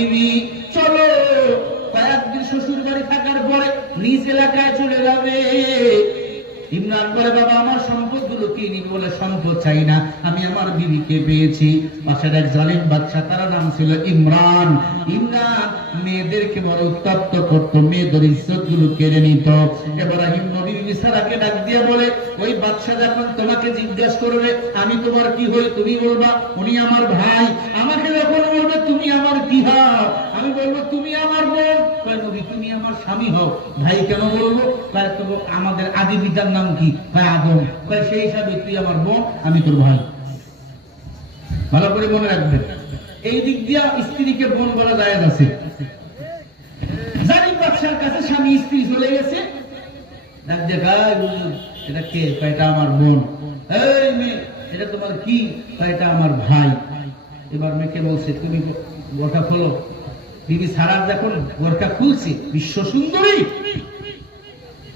বিবি চলো, কয়েকদিন শ্বশুর বাড়ি থাকার পরে নিজ এলাকায় চলে যাবে। ইমরান বলে বাবা আমার সম্পদ গুলো কি নিবি? বলে সম্পদ চাই না, আমি আমার বিবিকে পেয়েছি। পাশের এক জালিম বাদশা, তার নাম ছিল ইমরান। ইমরান মেয়েদেরকে বড় উত্তপ্ত করতো, মেয়েদের ইজ্জত গুলো কেড়ে নিত। ইব্রাহিম নবী বিবি সারাকে ডাক দিয়ে বলে, ওই বাদশা যখন তোমাকে জিজ্ঞেস করবে আমি তোমার কি হই, তুমি বলবা উনি আমার ভাই। আমাকে যখন বলবে তুমি আমার কি হও, আমি বলবো তুমি আমার বোন। কয় নবী তুমি আমার স্বামী হও। ভাই কেন বলবো? কয় তো আমাদের আদি পিতার নাম কি? কয় আদম। কয় সেই হিসাবে তুই আমার বোন, আমি তোর ভাই। ভালো করে মনে রাখবেন, এই দিক দিয়ে স্ত্রীকে বোন বলা যায় আছে। জালিম বাদশার কাছে স্বামী স্ত্রী চলে গেছে, ডাক দেখায় এটা কে? কয় এটা আমার বোন। এই মেয়ে এটা তোমার কি? কয় এটা আমার ভাই। এবার মেয়েকে বলছে তুমি বোরকা খোলো। বিবি সারার যখন বোরকা খুলছে, বিশ্ব সুন্দরী,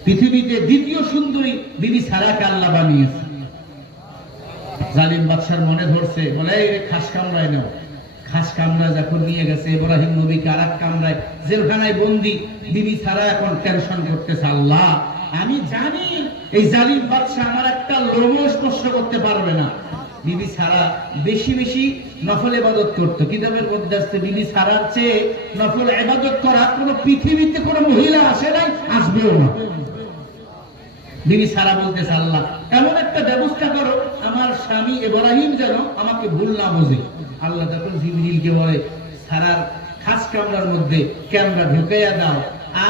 পৃথিবীতে দ্বিতীয় সুন্দরী বিবি সারাকে আল্লাহ বানিয়েছে। জালিম বাদশার মনে ধরছে, বলে খাস কামরায় নাও। খাস কামরায় যখন নিয়ে গেছে ইব্রাহিম নবীকে আর এক কামরায় জেলখানায় বন্দি। বিবি সারা এখন টেনশন করতেছে, আল্লাহ আমি জানি এই জালিম বাদশা আমার একটা লোমও স্পর্শ করতে পারবে না। বিবি সারা বেশি বেশি নফল ইবাদত করতো। কিতাবের মধ্যে আসছে বিবি সারার চেয়ে নফল ইবাদত করা কোন পৃথিবীতে কোন মহিলা আসে নাই, আসবেও না। বিবি সারা বলতেছে, আল্লাহ এমন একটা ব্যবস্থা করো আমার স্বামী ইব্রাহিম যেন আমাকে ভুল না বোঝে। আল্লাহ তখন জিবরিলকে বলে, সারার খাস কামরার মধ্যে ক্যামেরা ঢুকাইয়া দাও,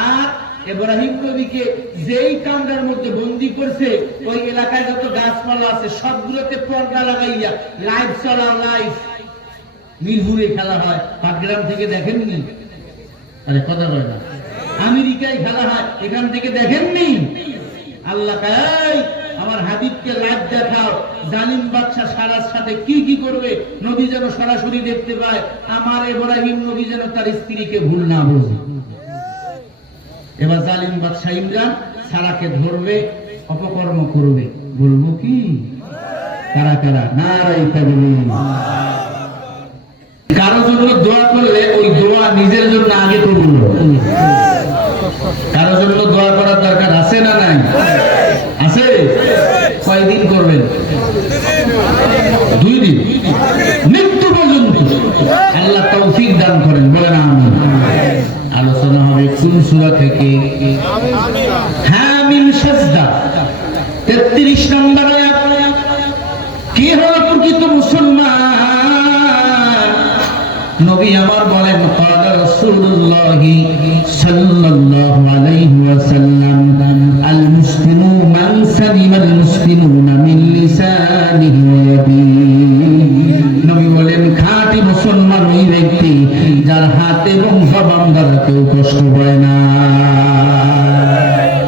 আর ইব্রাহিম নবীকে যেই কামরার মধ্যে বন্দী করছে ওই এলাকায় যত গাছপালা আছে সবগুলোতে পর্দা লাগাইয়া লাইভ চলা, লাইভ মিরপুরে খেলা হয়। পাটগ্রাম থেকে দেখেননি? আরে কথা বলে না, আমেরিকায় খেলা হয়, এখান থেকে দেখেননি? আল্লাহ কয় আমার হাবিবকে লাইভ দেখাও, জালিম বাদশা সারার সাথে কি কি করবে নবী যেন সরাসরি দেখতে পায়, আমার ইব্রাহিম নবী যেন তার স্ত্রীকে ভুল না বোঝে। এবার জালিম বাদশা ইমরান সারাকে ধরবে, অপকর্ম করবে। বলবো কি? কারা কারা নারাই তাকবীর। কারো জন্য দোয়া করলে ওই দোয়া নিজের জন্য আগে কবুল হবে। কারো জন্য দোয়া করার দরকার আছে না নাই? আছে। কয়দিন করবেন? 2 দিন, মৃত্যু পর্যন্ত আল্লাহ তৌফিক দান করেন, বলেন আমিন। আলোচনা হবে কোন সূরা থেকে? হামিম সাজদা 33 নম্বর আয়াত। কি হলো প্রকৃত মুসলমান? নবী আমার বলেন, ক্বালা রাসূলুল্লাহ সাল্লাল্লাহু আলাইহি ওয়াসাল্লাম, আল মুসলিমু মান সালিমাল মুসলিমুনা মিন লিসানিহি ওয়া ইয়াদিহি। নবী বলেন খাঁটি মুসলমান ওই ব্যক্তি যার হাত এবং জবান দ্বারা কেউ কষ্ট পায় না।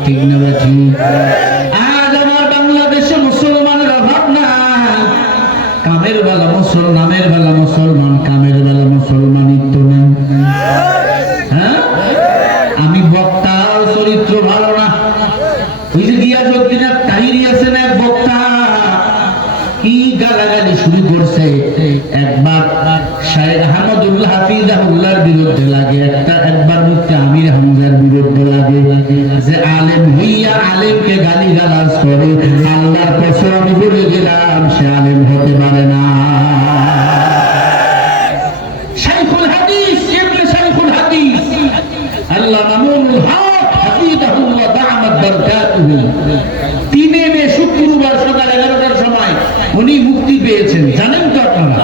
ঠিক না ঠিক? আজ আমার বাংলাদেশে মুসলমানের অভাব না। কামের বেলা মুসলমান, নামের বেলা মুসলমান, কামের বেলা মুসলমানিত্ব নেই। হ্যাঁ, আমি বক্তার চরিত্র ভালো না। ওই যে গিয়াসউদ্দিনের তাহিরি আছে না, এক বক্তা, কি গালাগালি শুরু করছে। একবার শাহেখ আহমদুল্লাহ হাফিজাহুল্লাহর বিরুদ্ধে লাগে, একবার মুফতি আমির হামজার বিরুদ্ধে লাগে, যে আলেম হইয়া আলেমকে গালি গালাজ করে। আল্লাহর কসম আমি বলে গেলাম সে আলেম হতে পারে না। শাইখুল হাদিস, ইবনে শাইখুল হাদিস আল্লাহ মামুনুল হক হাফিজাহুল্লাহ দামাত বারাকাতুহু, 3 মে শুক্রবার সকাল 11টার সময় উনি মুক্তি পেয়েছেন। জানেন তো আপনারা?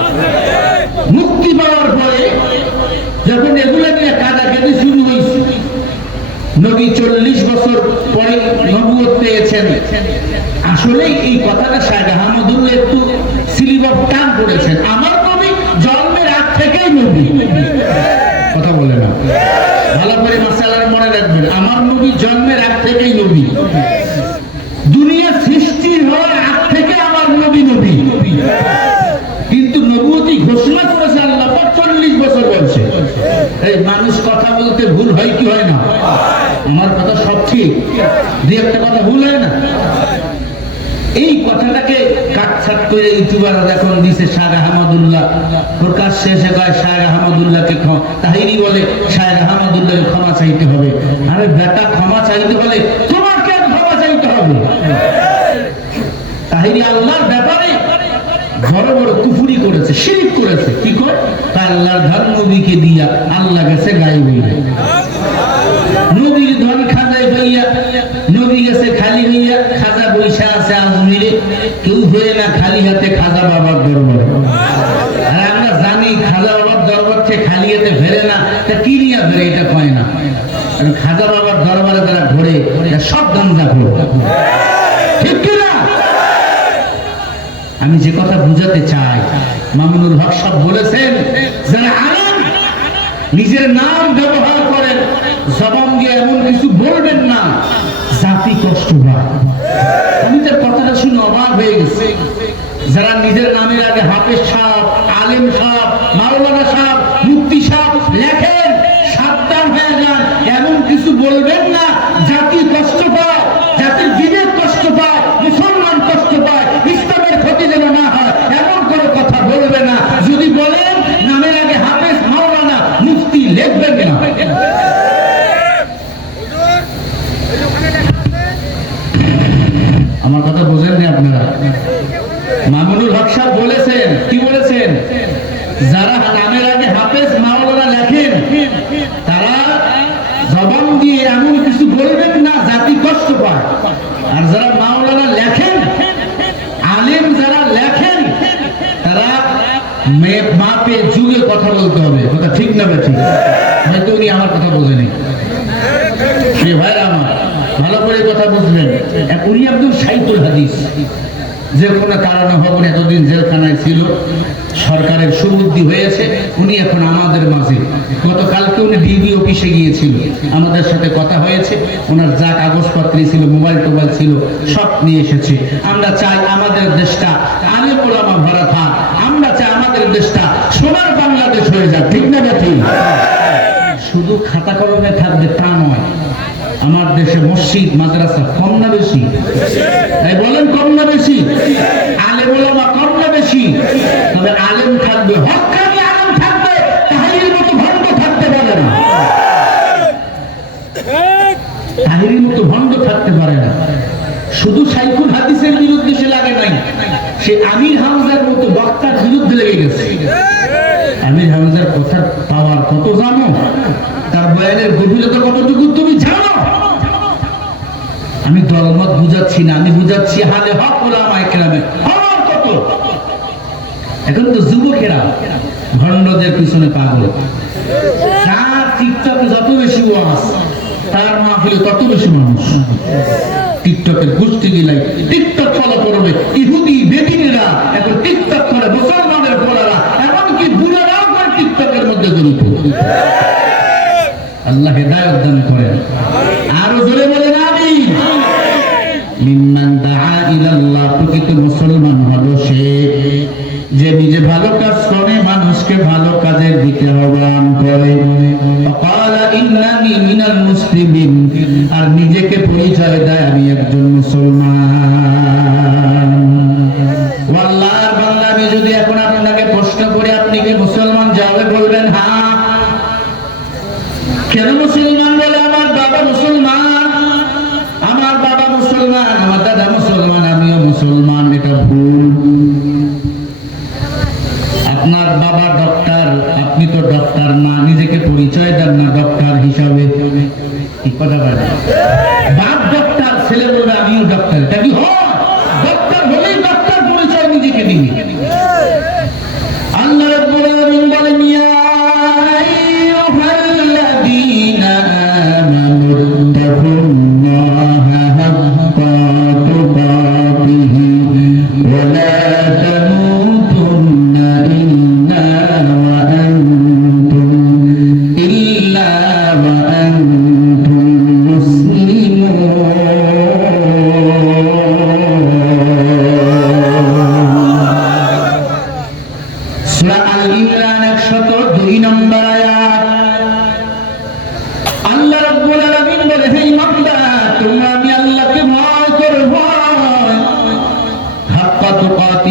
মুক্তি পাওয়ার পরে যখন এগুলো নিয়ে কাদাকাদি শুরু হয়েছে, নবী 40 বছর পরে নবুয়ত পেয়েছেন। আসলে এই কথাটা শাহেখ আহমদুল্লাহ একটু স্লিপ অফ টাং করেছেন। আমার নবী জন্মের আগ থেকেই নবী। কথা বলে না, ভালো করে মাসালার মনে রাখবেন, আমার নবী জন্মের আগ থেকেই নবী। দুনিয়া সৃষ্টি হওয়ার আগ থেকে আমার নবী নবী। কিন্তু নবুয়তি ঘোষণা করেছে আল্লাহ 40 বছর বয়সে। এই মানুষ কথা বলতে ভুল হয় কি হয় না? আমার কথা সব ঠিক, দুই একটা কথা ভুল হয় না? এই কথাটাকে কাটছাট করে ইউটিউবাররা এখন দিছে শায়েখ আহমদুল্লাহ প্রকাশ শেষে কয় শায়েখ আহমদুল্লাহকে তাহিরি বলে শায়েখ আহমদুল্লাহকে ক্ষমা চাইতে হবে। আরে বেটা, ক্ষমা চাইতে হলে তোমাকে ক্ষমা চাইতে হবে। তাহিরি আল্লাহর ব্যাপারে বড় বড় কুফরি করেছে, শিরক করেছে। কি কয়? আল্লাহর ধন নবীকে দিয়া আল্লাহ গেছে গায়েব হইয়া, নবীর ধন খাজায় পাইয়া নবী গেছে খালি হইয়া, খাজা বৈশা আছে আজমিরে, কেউ ধরে না খালি হাতে খাজা বাবার দরবারে। আর আমরা জানি খাজা বাবার দরবার থেকে খালি হাতে ফেরে না, তা কি নিয়ে ফেরে এটা কয় না। খাজা বাবার দরবারে তারা ঘোরে সব গাঞ্জা ঘোরে, ঠিক কিনা? আমি যে কথা বুঝাতে চাই, মামুনুল হক সাহেব বলেছেন, যারা আলেম নিজের নাম ব্যবহার করেন, জবান দিয়ে এমন কিছু বলবেন না জাতি কষ্ট পায়। আমি তার কথাটা শুনে অবাক হয়ে গেছি। যারা নিজের নামের আগে হাফেজ সাহেব, আলেম সাহেব, মাওলানা সাহেব, মুফতি সাহেব লেখেন, সাবধান হয়ে যান, এমন কিছু বলবেন না জাতি কষ্ট পায়, জাতির বিবেক কষ্ট পায়, মুসলমান কষ্ট পায়, ইসলামের ক্ষতি যেন না হয়, এমন কোনো কথা বলবে না। যদি বলেন নামের আগে হাফেজ, মাওলানা, মুফতি লিখবেন না। আমার কথা বোঝেননি আপনারা? মামুনুল হক সাহেব বলেছেন, কি বলেছেন? যারা নামের আগে হাফেজ, মাওলানা লেখেন, তারা জবান দিয়ে এমন কিছু বলবেন না জাতি কষ্ট পায়। আর যারা মাওলানা লেখেন, আলেম যারা লেখেন, তারা মাপে যুগে কথা বলতে হবে। কথা ঠিক না ঠিক? হয়তো উনি আমার কথা বোঝেনি। ভাইরা আমার, ভালো করে কথা বুঝবেন। উনি একদম সাইতুল হাদিস, যে কোনো কারণে ভবন এতদিন জেলখানায় ছিল, সরকারের সুবুদ্ধি হয়েছে, উনি এখন আমাদের মাঝে। গতকালকে উনি ডিবি অফিসে গিয়েছিল, আমাদের সাথে কথা হয়েছে, ওনার যা কাগজপত্র ছিল, মোবাইল টোবাইল ছিল, সব নিয়ে এসেছে। আমরা চাই আমাদের দেশটা আলেম ওলামা ভরা থাক, আমরা চাই আমাদের দেশটা সোনার বাংলাদেশ হয়ে যাক, ঠিক না ঠিক? শুধু খাতা কলমে থাকবে তা নয়, আমার দেশে মসজিদ মাদ্রাসা কম না বেশি? বলেন কম না বেশি? আলেম ওলামা কম না বেশি? তবে আলেম থাকবে, হক্কানি আলেম থাকবে, তাহিরির মতো ভণ্ড থাকতে পারে না। তাহিরির মতো ভণ্ড থাকতে পারে না। শুধু সাইকুল হাদিসের বিরুদ্ধে সে লাগে নাই, সে আমির হামজার মতো বক্তার বিরুদ্ধে লেগে গেছে। আমির হামজার কথার পাওয়ার কত জানো? তার বয়ানের গভীরতা কতটুকু তুমি জানো? আমি দলমত বুঝাচ্ছি না, আমি বুঝাচ্ছি হালে হক ওলামায়ে কেরামের পাওয়ার কত। এখন তো যুবকেরা ভণ্ডদের পিছনে পাগল। তার টিকটকে যত বেশি ওয়াজ, তার মাহফিলে তত বেশি মানুষ। টিকটকের গোষ্ঠী গিলাই টিকটক ফলো করবে, ইহুদি বেদিনেরা এখন টিকটক করে, মুসলমানের পোলারা, এমনকি বুড়ারাও করে টিকটকের মধ্যে জড়িত। আল্লাহ হেদায়েত দান করেন। আরো জোরে বলেন আমিন। মিম্মান দাআ ইলাল্লাহ, প্রকৃত মুসলমান হলো সে যে নিজে ভালো কাজ করে, মানুষকে ভালো কাজের দিকে আহ্বান করে। ফাকালা ইন্নানি মিনাল মুসলিমিন, আর নিজেকে পরিচয় দেয় আমি একজন মুসলমান। আল্লাহর বান্দা, আমি যদি এখন আপনাকে প্রশ্ন করি আপনি কি মুসলমান, জবাবে বলবেন হ্যাঁ। কেন মুসলমান বলে? আমার বাবা মুসলমান, আমার বাবা মুসলমান, আমার দাদা মুসলমান, আমিও মুসলমান। এটা ভুল। আপনার বাবা ডক্টর, আপনি তো ডক্টর না, নিজেকে পরিচয় দেন না ডক্টর হিসাবে। কি কথা বলেন? বাপ ডক্টর, ছেলে বলবে আমিও ডক্টর। এটা কি হয়? ডক্টর হলেই ডক্টর পরিচয় নিজেকে দিবি। আল্লাহ রাব্বুল আলামিন বলেন, ইয়া আইয়ুহাল্লাযীনা আমানু তাকুল্লাহা হাক্কা তুকাতিহি ওয়া লা তামুতুন্না ইল্লা ওয়া আনতুম মুসলিমুন।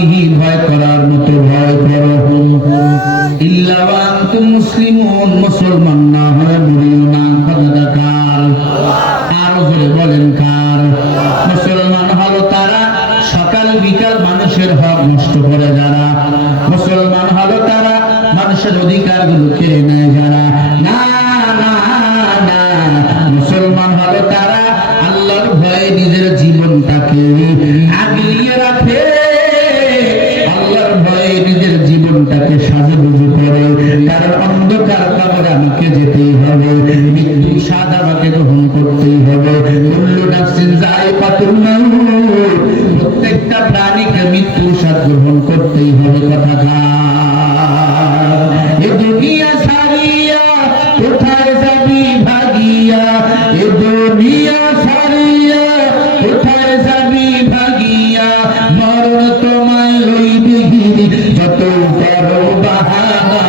বিহি ভয় করার মতো ভয় করো ইল্লা ওয়া আনতুম মুসলিমুন মুসলমান না হয়ে মরিও না কথাটা কার আর জোরে বলেন কার মুসলমান হলো তারা সকাল বিকাল মানুষের হক নষ্ট করে যারা মুসলমান হলো তারা মানুষের অধিকারগুলো কেড়ে নেয় যারা না না না মুসলমান হলো তারা আল্লাহর ভয়ে নিজের জীবনটাকে আগলিয়ে রাখে আল্লাহর ভয়ে নিজের জীবনটাকে সাজুগুজু করে কারণ অন্ধকার কবরে আমাকে যেতেই হবে মৃত্যু স্বাদ আমাকে গ্রহণ করতেই হবে কুল্লু নাফসিন যায়িকাতুল মাউত প্রত্যেকটা প্রাণীকে মৃত্যু স্বাদ গ্রহণ করতেই হবে কথা এ দুনিয়া সারিয়া কোথায় যাবি ভাগিয়া এ দুনিয়া সারিয়া কোথায় যাবি ভাগিয়া মরণ তোমায় লইবে যত করো বাহানা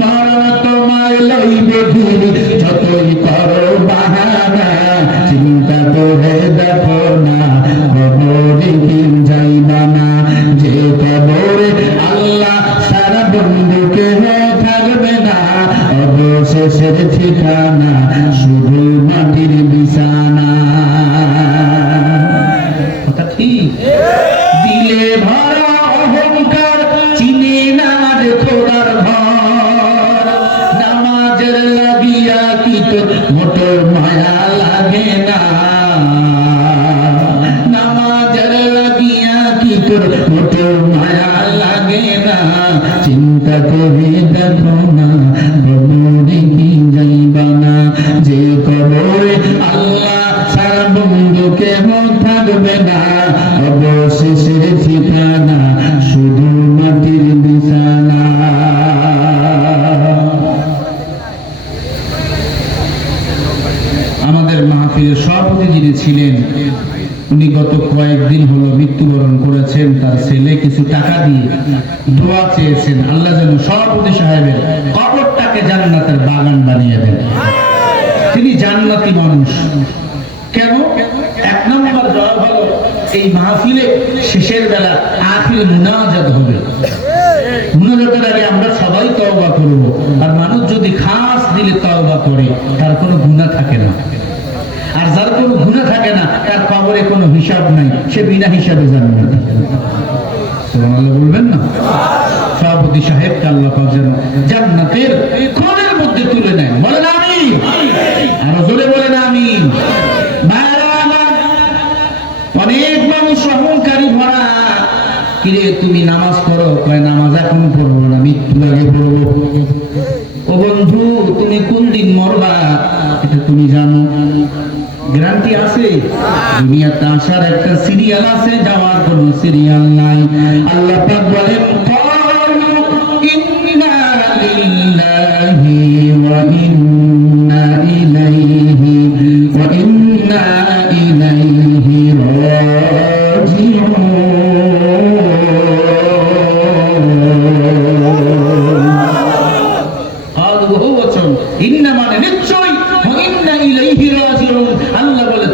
মরণ তোমায় লইবে যতই করো বাহানা চিন্তা করে দেখো না কবরে দিন যাইবা না যে কবরে আল্লাহ সারা বন্ধুকে থাকবে না অবশেষের ঠিকানা শুধু মাটির বিছানা কথা ঠিক দিলে ভরা অহংকার চিনে না যে খোদার ঘর নামাজের লাগিয়া কি তো মোটর মায়া লাগে না নামাজের লাগিয়া কি তোর মোটর মায়া লাগে না চিন্তা করে দেখো না কবরে কি যাইবা না যে কবরে আল্লাহ সারা বন্ধুকে থাকবে না অবশেষের ঠিকানা শুধু মাটির বিছানা আমাদের মাহফিলের সভাপতি যিনি ছিলেন উনি গত কয়েকদিন হলো মৃত্যুবরণ করেছেন তার ছেলে কিছু টাকা দিয়ে দোয়া চেয়েছেন আল্লাহ যেন সভাপতি সাহেবের কবরটাকে জান্নাতের বাগান বানিয়ে দেন তিনি জান্নাতি মানুষ কেন এক নম্বর জবাব হলো এই মাহফিলে শেষের বেলা আখির মুনাজাত হবে মুনাজাতের আগে আমরা সবাই তওবা করব আর মানুষ যদি খাস দিলে তওবা করে তার কোনো গুনাহ থাকে না আর যার কোনো গুনাহ থাকে না তার কবরে কোনো হিসাব নাই সে বিনা হিসাবে জান্নাতে সুবহানাল্লাহ বলবেন না সভাপতি সাহেবকে আল্লাহ পাক যেন জান্নাতের কোণের মধ্যে তুলে নেন বলেন আমিন আর জোরে বলেন আমিন অনেক মানুষ অহংকারী ভরা কিরে তুমি নামাজ পড়ো কয় নামাজ এখন পড়বো না মৃত্যুর আগে পড়বো ও বন্ধু তুমি কোন দিন মরবা এটা তুমি জানো গ্যারান্টি আছে দুনিয়াতে আসার একটা সিরিয়াল আছে যাওয়ার কোনো সিরিয়াল নাই আল্লাহ পাক বলেন ইন্না লিল্লাহি ওয়া ইন্না ইলাইহি ওয়া ইন্না ইলাইহি রাজিউন ইন্না মানে নিশ্চয় ওয়া ইন্না ইলাইহি রাজিউন আল্লাহ বলে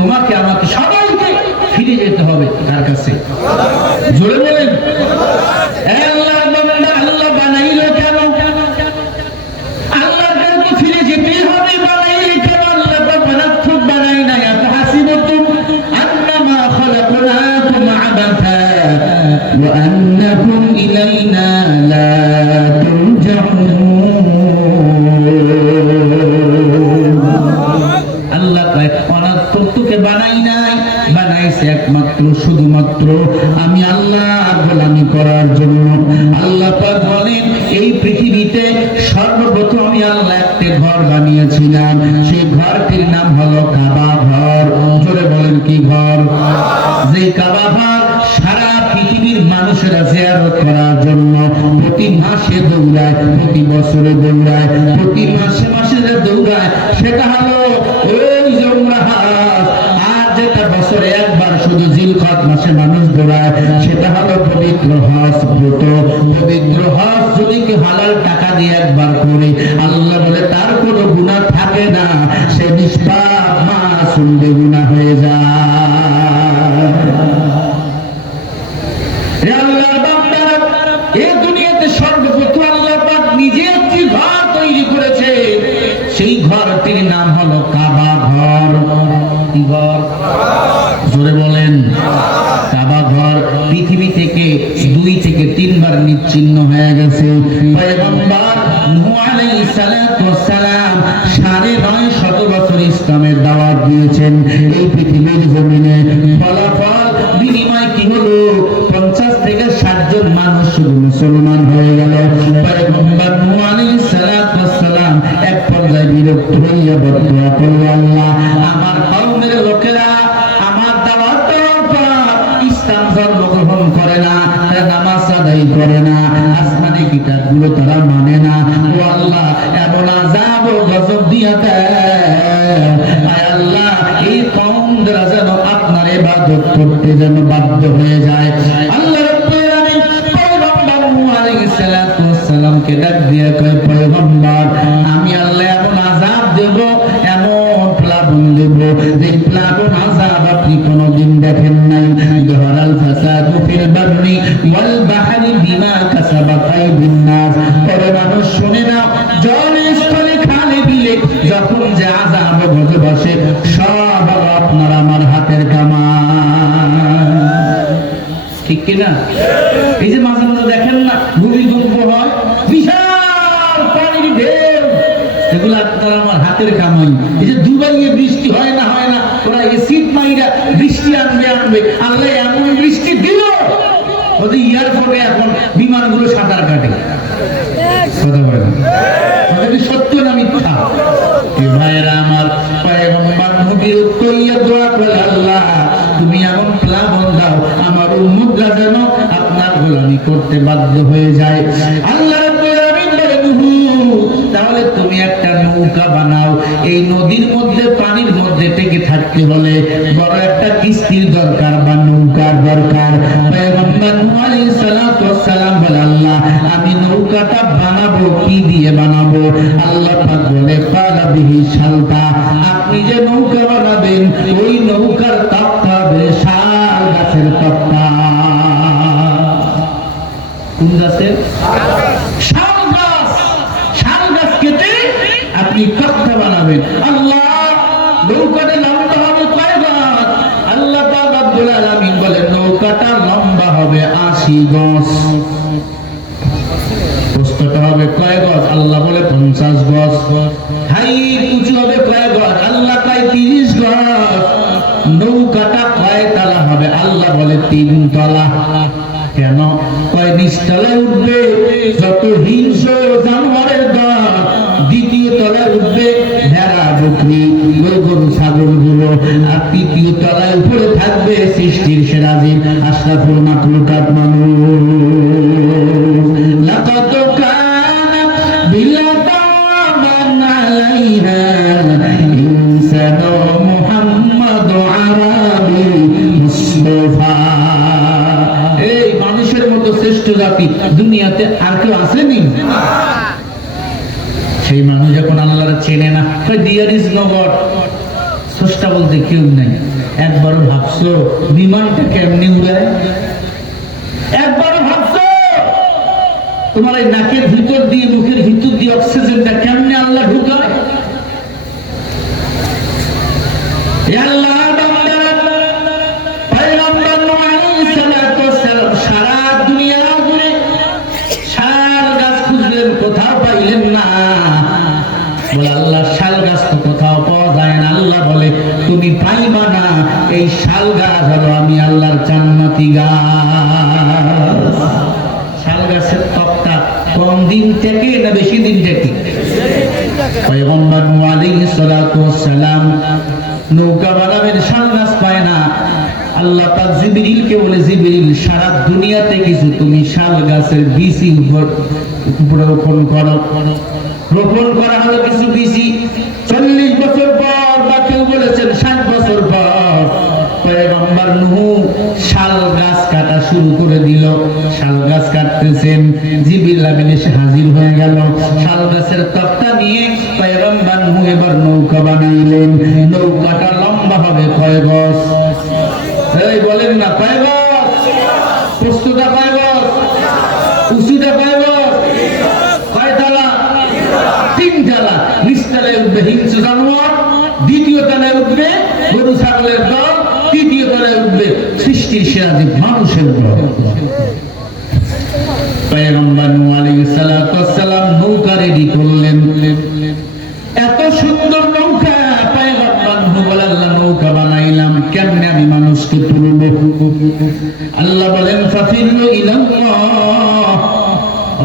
তোমাকে আমাকে সবাইকে ফিরে যেতে হবে তার কাছে জোরে বলেন আল্লাহর বান্দা আল্লাহ বানাইলো কেন আল্লাহর কাছে ফিরে যেতে হবে বানাইলো কেন আল্লাহ বানাতো বানাই না হাসিবতুম আন্নামা খালাকনাকুম আবাথা ওয়া আন্নাকুম ইলাইনা লা তুরজাউন একমাত্র শুধুমাত্র আমি আল্লাহর গোলামি করার জন্য আল্লাহ পাক বলেন এই পৃথিবীতে সর্বপ্রথম আমি আল্লাহ একটা ঘর বানিয়েছিলাম সেই ঘরটির নাম হলো কাবা ঘর জোরে বলেন কি ঘর যে কাবা ঘর সারা পৃথিবীর মানুষেরা জিয়ারত করার জন্য প্রতি মাসে দৌড়ায় প্রতি বছরে দৌড়ায় প্রতি মাসে মাসে দৌড়ায় সেটা হলো ওই যে উমরা হজ আর যেটা বছরে একবার শুধু জিলকদ মাসে মানুষ দৌড়ায় সেটা হলো পবিত্র হজ ব্রত পবিত্র হজ যদি কি হালাল টাকা দিয়ে একবার করে আল্লাহ বলে তার কোনো গুনাহ থাকে না সে নিষ্পাপ মাসুম বেগুনাহ হয়ে যায় ঘরটির নাম হলো কাবা ঘর। কি ঘর? জোরে বলেন। কাবা ঘর পৃথিবী থেকে 2 থেকে 3 বার নিচ্ছিন্ন হয়ে গেছে। পয়গম্বর নূহ আলাইহিস সালাতু ওয়াস সালাম 950 বছর ইসলামের দাওয়াত দিয়েছেন এই পৃথিবীর জমিনে। ফলাফল বিনিময় কি হলো? 50 থেকে 60 জন মানুষ শুধু মুসলমান হয়ে গেল। পয়গম্বর নূহ আলাইহিস সালাতু ওয়াস সালাম এক পর্যায়ে বিরক্ত হইয়া বললেন, আল্লাহ, আমার কওমের লোকেরা আমার দাওয়াত ইসলাম ধর্ম গ্রহণ করে না, নামাজ আদায় করে না, আসমানি কিতাবগুলো তারা মানে না। ও আল্লাহ, এমন আযাব ও গজব দিয়া দেন, আয় আল্লাহ, এই কওমরা যেন আপনার ইবাদত করতে যেন বাধ্য হয়ে যায়। আল্লাহ রাব্বুল আলামিন পয়গম্বর নূহ আলাইহিস সালাতু ওয়াস সালামকে ডাক দিয়া কয়, পয়গম্বর, আমি আল্লাহ এমন আযাব দেব, এমন প্লাবন দেব, যে প্লাবন আযাব আপনি কোনদিন দেখেন নাই। জহরাল ফাসাদু ফিল বাররি ওয়াল বাহরি বিমা কাসাবাত আইদিন নাস। পরে মানুষ শুনে না, জলে স্থলে খালে বিলে যখন যে আযাব গজব আসে, সব আপনার আমার হাতের কামাই। ঠিক কিনা? এই যে মাঝে মাঝে দেখেন না ভূমিকম্প হয়, বিশাল পানির ঢেউ, এগুলো আপনার আমার হাতের কামাই। এই যে দুবাইয়ে বৃষ্টি হয় না, ওরা এসিড মাইরা বৃষ্টি আনবে, আল্লাহ এমন বৃষ্টি দিল, ওদের এয়ারপোর্টে এখন বিমানগুলো সাঁতার কাটে। কথা বলেন, সত্য না মিথ্যা? ভাইয়েরা আমার, পয়গম্বর নবীর উত্তরিয়া দোয়া করে, আল্লাহ, তুমি এমন প্লাবন দাও আমার উম্মতরা যেন আপনার গোলামি করতে বাধ্য হয়ে যায়। আল্লাহ রাব্বুল আলামিন বলেন, তাহলে তুমি একটা নৌকা বানাও। এই নদীর মধ্যে, পানির মধ্যে টেকে থাকতে হলে বড় একটা কিস্তির দরকার বা নৌকার দরকার। পয়গম্বর নূহ আলাইহিস সালাতু ওয়াস সালাম বলে, আল্লাহ, আমি নৌকাটা বানাবো কি দিয়ে বানাবো? আল্লাহ পাক বলে, ফালা বিহি শালতা, আপনি যে নৌকা বানাবেন ওই নৌকার তক্তা হবে শাল গাছের তক্তা। কোন গাছের? শাল গাছ। শাল গাছ কেটে আপনি তক্তা বানাবেন। আল্লাহ, নৌকাটা লম্বা হবে কয় গজ? আল্লাহ পাক রব্বুল আলামিন বলেন, নৌকাটা লম্বা হবে 80 গজ। প্রস্থটা হবে কয় গজ? আল্লাহ বলে 50 গজ। হাইট উঁচু হবে কয় গজ? আল্লাহ কয় 30 গজ। নৌকাটা কয় তলা হবে? আল্লাহ বলে 3 তলা। কেন? কয় নিচতলায় উঠবে যত হিংস্র জানোয়ারের দল, দ্বিতীয় তলায় উঠবে ভেড়া, বকরি, গরু, ছাগল গুলো, আর তৃতীয় তলায় উপরে থাকবে সৃষ্টির সেরা জিন, আশরাফুল মাখলুকাত মানুষ। লাকাদ কানা বিলাদামান আলাইহা ইনসানু মুহাম্মাদু আরাবি মুস্তাফা। এই মানুষের মতো শ্রেষ্ঠ জাতি দুনিয়াতে আর কেউ আসেনি। সেই মানুষ যখন আল্লাহর চেনে না, ডিয়ার ইজ নো গড, স্রষ্টা বলতে কেউ নাই। একবারও ভাবছো বিমানটা কেমনি উড়ায়? একবারও ভাবছো তোমার এই নাকের ভিতর দিয়ে, মুখের ভিতর দিয়ে অক্সিজেনটা কেমনে আল্লাহ ঢুকায়? আল্লাহ সারা দুনিয়া ঘুরে শাল গাছ খুঁজলেন, কোথাও পাইলেন না। বলে, আল্লাহ, শাল গাছ তো কোথাও পাওয়া যায় না। আল্লাহ বলে, তুমি পাইবা না, এই শাল গাছ হলো আমি আল্লাহর জান্নাতি গাছ। শাল গাছের তক্তা কম দিন থেকে না বেশি দিন থেকে? পয়গম্বর নূহ আলাইহিস সালাতু ওয়াস সালাম নৌকা বানাবেন, শাল গাছ পায় না। আল্লাহ পাক জিবরিলকে বলে, জিবরিল, সারা দুনিয়াতে কিছু তুমি শাল গাছের বীজ রোপণ করো। রোপণ করা হলো কিছু বীজ। 40 বছর পর, বা কেউ বলেছেন 60 বছর পর, পয়গম্বর নূহ শাল গাছ কাটা শুরু করে দিল। শাল গাছ কাটতেছেন, জিবরিল আমিন এসে হাজির হয়ে গেল। শাল গাছের তক্তা নিয়ে পয়গম্বর নূহ এবার নৌকা বানাইলেন। নৌকাটা লম্বা হবে কয় গজ? এই বলেন না, কয় গজ? প্রস্থটা কয় গজ? উঁচুটা কয় গজ? কয় তলা? 3 তলা। নিচতলায় উঠবে হিংস্র জানোয়ার, দ্বিতীয় তলায় উঠবে গরু ছাগলের দল, তৃতীয় তলায় উঠবে সৃষ্টির সেরা জীব মানুষের দল। পয়গম্বর নূহ আলাইহিস সালাতু ওয়াস সালাম নৌকা রেডি করলেন। এত সুন্দর নৌকা, পয়গম্বর নূহ বলে আল্লাহ নৌকা বানাইলাম কেমনে আমি মানুষকে তুলব? আল্লাহ বলেন ফাফিরু ইলাল্লাহ,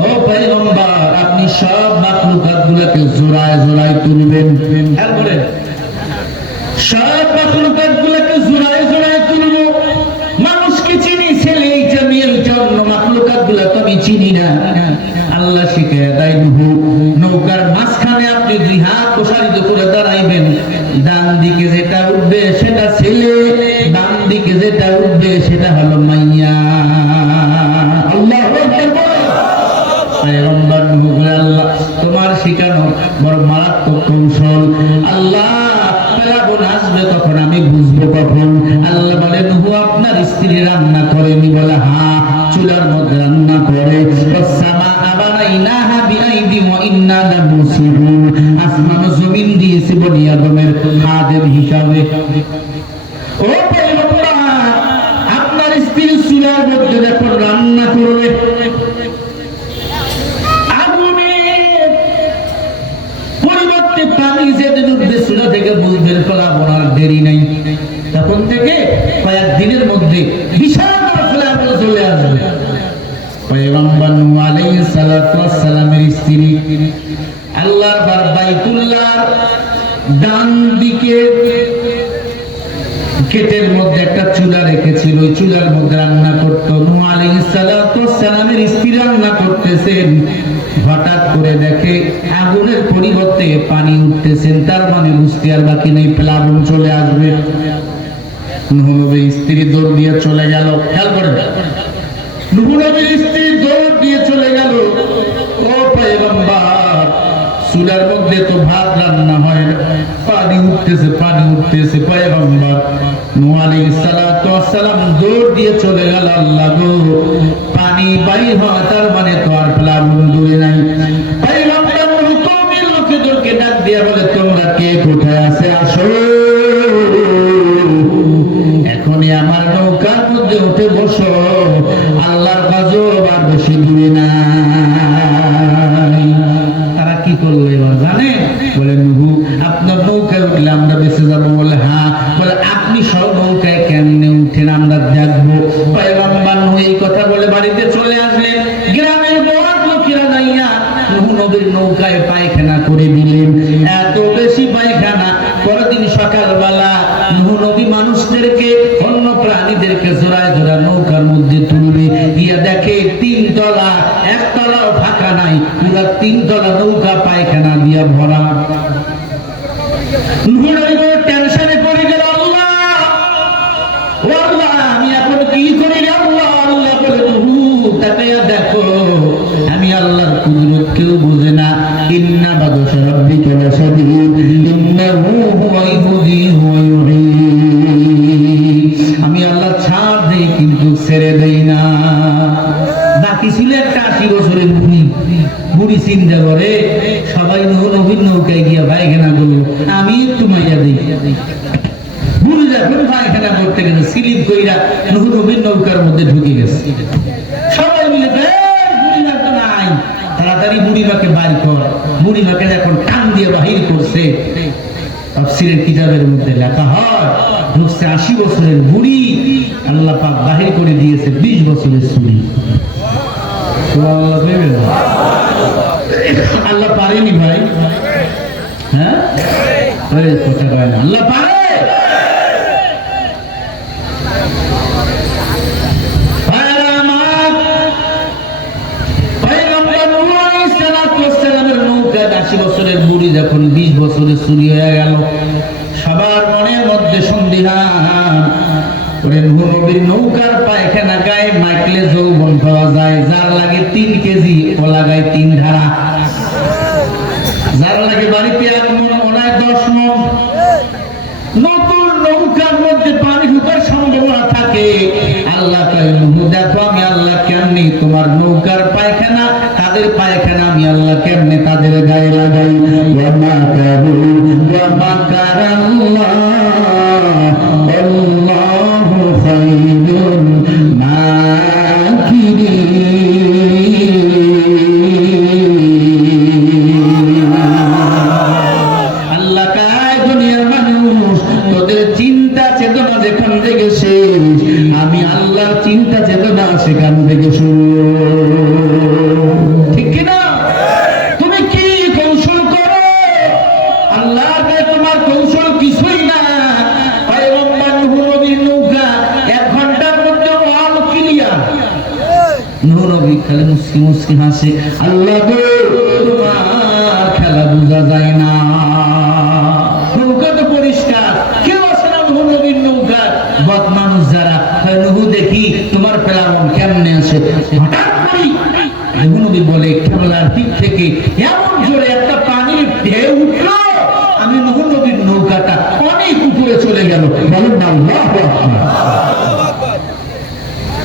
ও পয়গম্বর আপনি সব মাখলুকাতগুলোকে জোড়ায় জোড়ায় তুলবেন। আর বলেন সব মাখলুকাতগুলোকে জোড়ায় জোড়ায় তুলব। মানুষকে চিনি, ছেলে এইটা মেয়ে এইটা, অন্য মাখলুকাতগুলো তো আমি চিনি না। আল্লাহ শিখিয়ে দেয় নৌকার মাঝখানে আপনি দুই হাত প্রসারিত করে দাঁড়াইবেন। ডান দিকে যেটা উঠবে সেটা ছেলে, বাম দিকে যেটা উঠবে সেটা হলো মাইয়া। আল্লাহু আকবার। পয়গম্বর নূহ বলে আল্লাহ তোমার শিখানো বড় মারাত্মক কৌশল। আল্লাহ প্লাবন আসবে তখন আমি বুঝবো কখন? আল্লাহ বলে নূহ আপনার স্ত্রী রান্না করেনি? বলে হ্যাঁ, চুলার মধ্যে রান্না করে। আসমান জমিন দিয়েছি বনি আদমের খাদেম হিসাবে। ও পয়গম্বর আপনার স্ত্রী চুলার মধ্যে যখন রান্না করবে, পানি যেদিন উঠবে চুলা থেকে বুঝবেন প্লাবন আর দেরি নাই। তখন থেকে কয়েকদিনের মধ্যে বিশাল প্লাবন চলে আসবে। পয়গম্বর নূহ আলাইহিস সালাতু ওয়াস সালামের স্ত্রী আল্লাহর ঘর বাইতুল্লাহর ডান দিকে গেটের মধ্যে একটা চুলা রেখেছিল, ওই চুলার মধ্যে রান্না করত। নূহ আলাইহিস সালাতু ওয়াস সালামের স্ত্রী রান্না করতেছেন, হঠাৎ করে দেখে আগুনের পরিবর্তে পানি উঠতেছেন। তার মানে বুঝতে আর বাকি নেই প্লাবন চলে আসবে। নূহ নবীর স্ত্রী দৌড় দিয়ে চলে গেল। খেয়াল করে নূহ নবীর স্ত্রী দৌড় দিয়ে চলে গেল। ও পয়গম্বর চুলার মধ্যে তো ভাত রান্না হয়, পানি উঠতেছে পানি উঠতেছে। পয়গম্বর নূহ আলাইহিস সালাতু ওয়াস সালাম দৌড় দিয়ে চলে গেল। আল্লাহ গো পানি বাইর হয়, তার মানে তো আর প্লাবন দূরে নাই। পয়গম্বর নূহ কওমের লোকেদেরকে ডাক দিয়ে বলে তোমরা কে কোথায় আছে আসো, এখনই আমার নৌকার মধ্যে উঠে বসো, আল্লাহর গজব আর বেশি দূরে নাই। তারা কি করলো এবার জানে? বলে নূহ আপনার নৌকায় উঠলে আমরা বেঁচে যাবো? বলে হ্যাঁ। বলে আপনি সব নৌকায় কেমনে উঠেন আমরা দেখবো। পয়গম্বর নূহ এই কথা বলে বাড়িতে চলে আসলেন। গ্রামের বড় লোকেরা যাইয়া নূহ নবীর নৌকায় পায়খানা করে দিলেন। এত বেশি পায়খানা, পরদিন সকালবেলা নূহ নবী মানুষদেরকে অন্য প্রাণীদেরকে জোড়ায় জোড়া নৌকার মধ্যে তুলবে, গিয়া দেখে 3 তলা, 1 তলাও ফাঁকা নাই, পুরো 3 তলা নৌকা পায়খানা দিয়া ভরা। নূহ নবী বড় টেনশনে পড়ে গেল। আল্লাহ ও আল্লাহ আমি এখন কি করি? আল্লাহ আল্লাহ বলে নূহ তাকাইয়া দেখো আমি আল্লাহর কুদরত কেউ বোঝে না। ইন্না বাদশা রাব্বিকা লাশাদীদ ইন্নাহু হুয়া ইউহয়ী ওয়া ইউমীত। আমি আল্লাহ ছাড় দেই কিন্তু ছেড়ে দেই না। বাকি ছিল একটা 80 বছরের বুড়ি। বুড়ি চিন্তা করে সবাই নূহ নবীর নৌকায় গিয়া পায়খানা করলো, আমি একটু মাইয়া দিই। বুড়ি যখন পায়খানা করতে গেছে স্লিপ কইরা নূহ নবীর নৌকার মধ্যে ঢুকে গেছে। সবাই মিলে বুড়িমা তো নাই, তাড়াতাড়ি বুড়িমাকে বাইর কর। বুড়িমাকে যখন টান দিয়ে বাহির করছে, তাফসীরের কিতাবের মধ্যে লেখা হয় ঢুকছে 80 বছরের বুড়ি, আল্লাহ পাক বাহির করে দিয়েছে 20 বছরের ছুরি। আল্লাহ পারেনি ভাই? হ্যাঁ কথা কয় না, আল্লাহ পারে। বছরের বুড়ি যখন 20 বছরের চুরি হয়ে গেল, সবার মনের মধ্যে সন্দিহান। নূহ নবীর নৌকার পায়খানা গায়ে মাইকলে যৌবন পাওয়া যায়। যার লাগে 3 কেজি ও লাগায় 3 ধারা, যার লাগে বাড়িতে 1 মণ ওনায় 10 মণ। নতুন নৌকার মধ্যে পানি ঢোকার সম্ভাবনা থাকে। আল্লাহ কয় নূহ দেখো আমি আল্লাহ কেমনে তোমার নৌকার পায়খানা, তাদের পায়খানা আমি আল্লাহ কেমনে এনে তাদের গায়ে লাগাই। ওয়া মাকারু ওয়া মাকারাল্লাহ আল্লাহু খায়রুল মাকিরিন। আল্লাহ কায় দুনিয়ার মানুষ তোদের চিন্তা চেতনা যেখান থেকে শেষ, আমি আল্লাহর চিন্তা চেতনা সেখান থেকে শুরু। ঠিক কিনা? তুমি কি কৌশল করো? আল্লাহর কাছে তোমার কৌশল কিছুই না। পয়গম্বর নূহ নবীর নৌকা 1 ঘন্টার মধ্যে অল ক্লিয়ার। নূহ নবী খালি মুস্কি মুস্কি হাসে, আল্লাহ গো তোমার খেলা বোঝা যায় না। নৌকা তো পরিষ্কার, কেউ আসে না নূহ নবীর নৌকা। বদমানুষ যারা, নূহ দেখি তোমার ফেরাউন কেমনে আছে। হঠাৎ করে নূহ নবী বলে কেবলার দিক থেকে এমন জোরে একটা পানির ঢেউ উঠলো, আমি নূহ নবীর নৌকাটা অনেক উপরে চলে গেল। বলেন না আল্লাহু আকবার।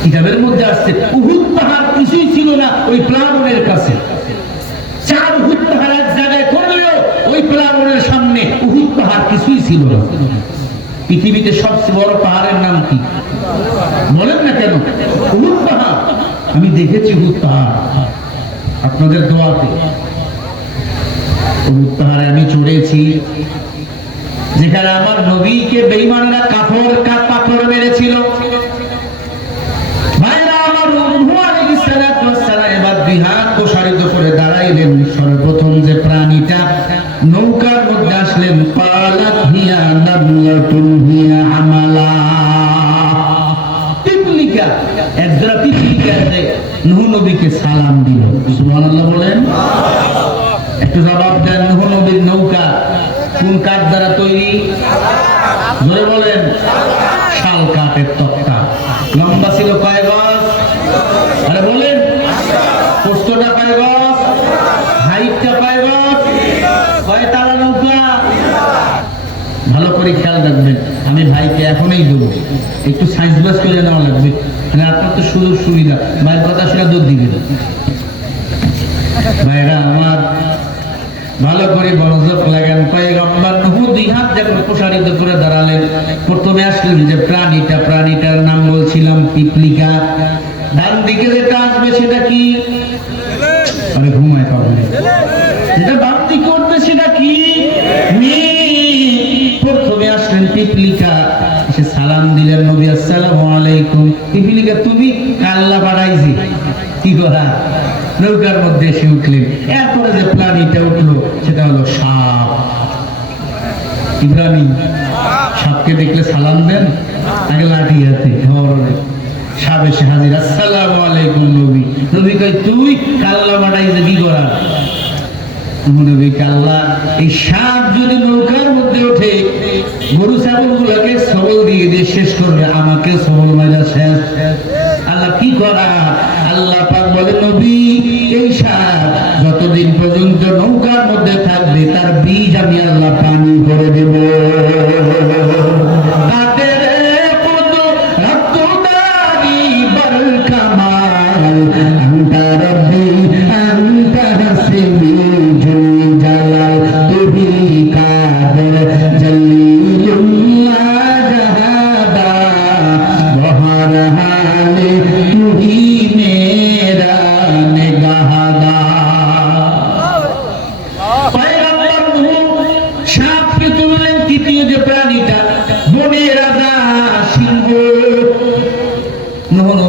কিতাবের মধ্যে আসছে উহুদ পাহাড় কিছুই ছিল না ওই প্লাবনের কাছে। 4 উহুদ পাহাড় এক জায়গায় করলেও ওই প্লাবনের সামনে উহুদ পাহাড় কিছুই ছিল না। পৃথিবীতে সবচেয়ে বড় পাহাড়ের নাম কি বলেন না কেন? উহুদ পাহাড়। আমি দেখেছি উহুদ পাহাড় আপনাদের দোয়াতে। উহুদ পাহাড়ে আমি চড়েছি, যেখানে আমার নবীকে বেঈমানরা কাফর পাথর মেরেছিল। ভাইরা আমার, নূহ আলাইহিস সালাতু ওয়াস সালাম এবার বিহাত প্রসারিত করে দাঁড়াইলেন। সর্বপ্রথম যে প্রাণীটা নৌকার মধ্যে আসলেন, পালাত হিয়া নামলাতুন হিয়া আমালা, পিপলিকা। একজোড়া পিপলিকা এসে নূহ নবীকে সালাম দিল। সুবহানাল্লাহ বলেন। একটু জবাব দেন, নূহ নবীর নৌকা কোন কাঠ দ্বারা তৈরি? জোরে বলেন। শাল কাঠের তক্তা। লম্বা ছিল কয় গজ? আরে বলেন। প্রস্থটা কয় গজ? হাইটটা কয় গজ? কয় তালা নৌকা? ভালো করে খেয়াল রাখবেন। আমি ভাইকে এখনই দেবো, একটু সাইন্স বাস করে নেওয়া লাগবে, মানে আপনার তো সুযোগ সুবিধা। ভাইয়ের কথা শুনে দৌড় দিবেন। ভাইরা আমার, ভালো করে মনোযোগ লাগান। পয়গম্বর নূহ 2 হাত যখন প্রসারিত করে দাঁড়ালেন, প্রথমে আসলেন যে প্রাণীটার নাম বলছিলাম পিপলিকা। ডান দিকে যেটা আসবে সেটা কি? আরে ঘুমায় পাবলে। যেটা বাম দিকে উঠবে সেটা কি? প্রথমে আসলেন পিপলিকা, এসে সালাম দিলেন নবী, আসসালামু আলাইকুম। পিপলিকা তুমি? আল্লাহ বাড়াইছি কি করা? নৌকার মধ্যে এসে উঠলেন। এরপরে যে প্রাণীটা উঠলো সেটা হলো সাপ। ইব্রাহিম সাপকে দেখলে সালাম দেন? আগে লাঠি হাতে। সাপ এসে হাজির, আসসালামু আলাইকুম নবী। নবী কয় তুই? আল্লাহ বাড়াইছে কি করা? নবী আল্লাহ, এই সাপ যদি নৌকার মধ্যে ওঠে গরু ছাগল গুলাকে সবল দিয়ে দিয়ে শেষ করবে, আমাকে সবল মাইরা শেষ। আল্লাহ কি করা? আল্লাহ পাক বলে, নবী এই সাপ যতদিন পর্যন্ত নৌকার মধ্যে থাকবে তার বীজ আমি আল্লাহ পানি করে দেব।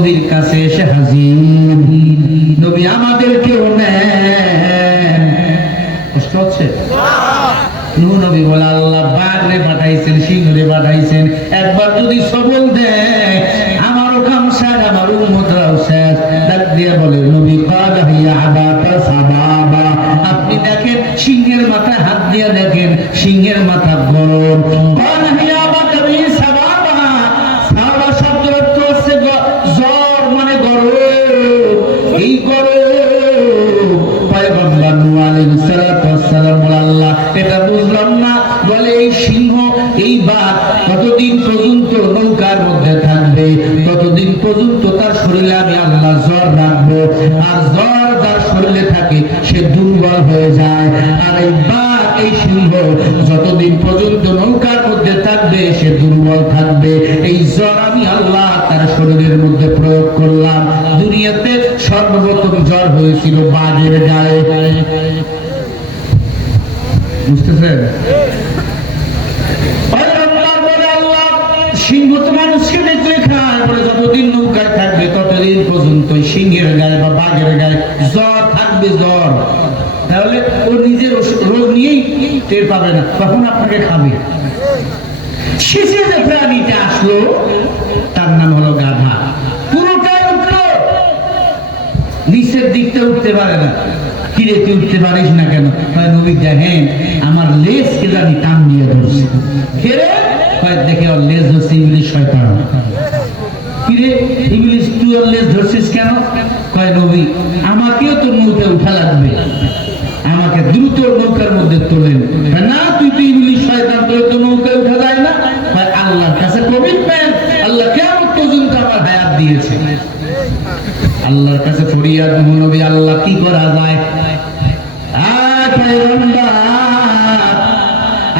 নবীর কাছে এসে হাজির, নবী আমাদেরকেও নেন। কষ্ট হচ্ছে? নূহ নবী বলে, আল্লাহ বাঘরে পাঠাইছেন, সিংহরে পাঠাইছেন, একবার যদি সবল দেয় আমারও কাম শেষ, আমার উম্মতরাও শেষ। ডাক দিয়ে বলে, নবী কাদা হিয়া আবাতা সাবাবা, আপনি দেখেন সিংহের মাথায় হাত দিয়ে দেখেন, সিংহের মাথা গরম। কাদা হিয়া আবাতা সাবাবা, সাবাবা শব্দের অর্থ হচ্ছে জ্বর, মানে গরম। এই গরম পয়গম্বর নূহ আলাইহিস সালাতু ওয়াস সালাম বলে, আল্লাহ এটা বুঝলাম না। বলে, এই সিংহ এই বাঘ কতদিন পর্যন্ত নৌকার মধ্যে থাকবে, ততদিন পর্যন্ত তার শরীরে আমি আল্লাহ জ্বর রাখবো। আর জ্বর যার শরীরে থাকে সে দুর্বল হয়ে যায়। যায়। আর এই বাঘ, এই সিংহ যতদিন পর্যন্ত নৌকার মধ্যে থাকবে সে দুর্বল থাকবে। এই জ্বর আমি আল্লাহ তার শরীরের মধ্যে প্রয়োগ করলাম। দুনিয়াতে সর্বপ্রথম জ্বর হয়েছিল বাঘের গায়ে। বুঝতেছেন? সিংহ তো মানুষকে দেখলে খায়, বলে যতদিন নৌকায় থাকবে ততদিন পর্যন্ত সিংহের গায়ে বা বাঘের গায়ে জ্বর থাকবে, জ্বর। তাহলে ও নিজের রোগ নিয়েই টের পাবে না, তখন আপনাকে খাবে। শেষে যে প্রাণীটা আসলো তার নাম হলো গাধা। পুরোটাই উঠলো, নিচের দিকটা উঠতে পারে না। কিরে তুই উঠতে পারিস না কেন? নবী দেখেন আমার লেজ কে জানি টান নিয়ে ধরছে। দেখে ওর লেজ ধরছে ইবলিস শয়তান। কিরে ইবলিস তুই ওর লেজ ধরছিস কেন? কয় নবী আমাকেও তো নৌকা উঠা লাগবে, আমাকে দ্রুত নৌকার মধ্যে তোলেন। না তুই তো ইবলিস শয়তান, তোর তো নৌকায় উঠা যায় না। আল্লাহর কাছে কমিটমেন্ট, আল্লাহ কিয়ামত পর্যন্ত আমার হায়াত দিয়েছে। আল্লাহর কাছে ফরিয়াদ নবী, আল্লাহ কি করা যায়?